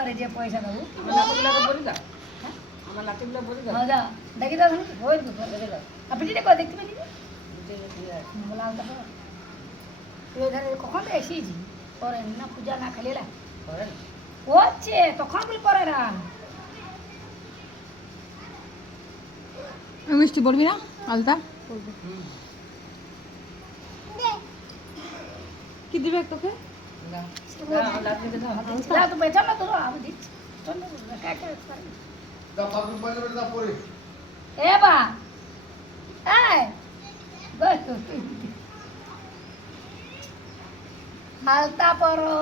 পারে যে পয়সা দেবো। আমার নাতিগুলোকে বলি দাও, আমার নাতিগুলো বলি দাও। হ্যাঁ যা দেখি দাও ওই আপনি এটা করে দেখতে পারি বলা আলতা পর তুই এখানে কখন তো এসেছি করেন না পূজা না খালি না করেন হচ্ছে তখন বলি পরে না মিষ্টি বলবি না আলতা কি দিবে তোকে? না আমার নাতিকে দাও। যা তো বেচা না তো আমি দিচ্ছি চল না কাকে পারি দাও পাপড় বাজে দাও পরে এ বা এই বস আলতা পরো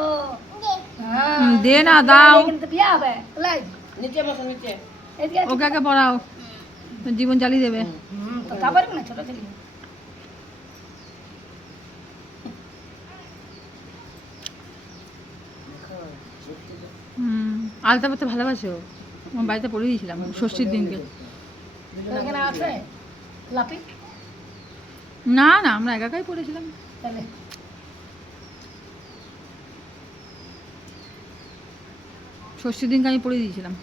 হ্যাঁ দে না দাও কিন্তু বিয়া হবে লাই নিচে বসো নিচে। এদিকে ওকে আগে পড়াও জীবন চালিয়ে দেবে তো তা পারবি না ছোট ছেলে আলতা পড়তে ভালোবাসো আমার বাড়িতে পড়ে দিয়েছিলাম ষষ্ঠীর দিনকে এখানে আছে লাপি না না আমরা একাকাই পড়েছিলাম তাহলে ষষ্ঠীর দিনকে আমি পড়ে দিয়েছিলাম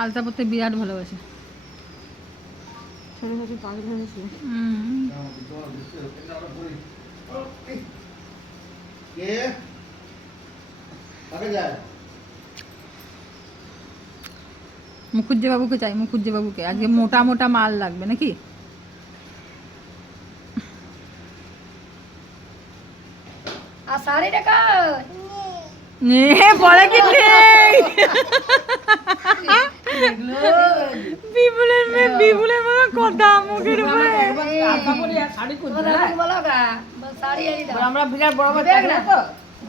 আলতা পড়তে বিরাট ভালোবাসে ছোট ছোট পাগল হয়েছে কে আগে যায় মুখুজ্জে বাবুকে চাই মুখুজ্জে বাবুকে আজকে মোটা মোটা মাল লাগবে নাকি আর শাড়িটা বলে কি নেই বিপুলের মেয়ে বিপুলের মতো কথা মুখের উপরে আলতা পরি আর শাড়ি খুঁজবে না। বলো গা শাড়ি এই দাও আমরা বিরাট বড় বড় দেখ থাকবো না তো।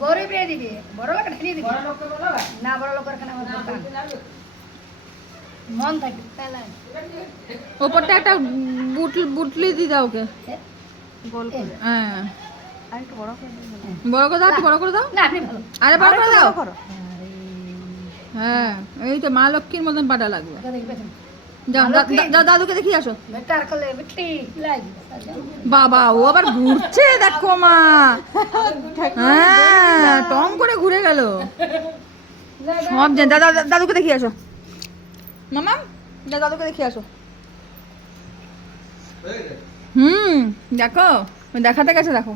গরিব রে দিবি বড় লোক ঠেলি দিবি বড় লোককে বলো না। না বড় লোকের এখানে আমার দোকান মন থাকে তাহলে ওপরটা একটা বুটলি দিয়ে দাও ওকে হ্যাঁ বড় করে দাও একটু বড় করে দাও না আপনি ভালো আরে বড় করে দাও হ্যাঁ এই তো মা লক্ষ্মীর মতন পাটা লাগবে ওকে দেখবে তুমি যাও যাও দাদুকে দেখিয়ে আসো বেটার করলে বেটি লাই বাবা ও আবার ঘুরছে দেখো মা হ্যাঁ টম করে ঘুরে গেল সব দাদুকে দেখিয়ে আসো মামা দাদুকে দেখিয়ে আসো দেখো দেখাতে গেছে দেখো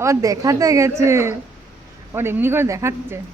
আবার দেখাতে গেছে ওর এমনি করে দেখাচ্ছে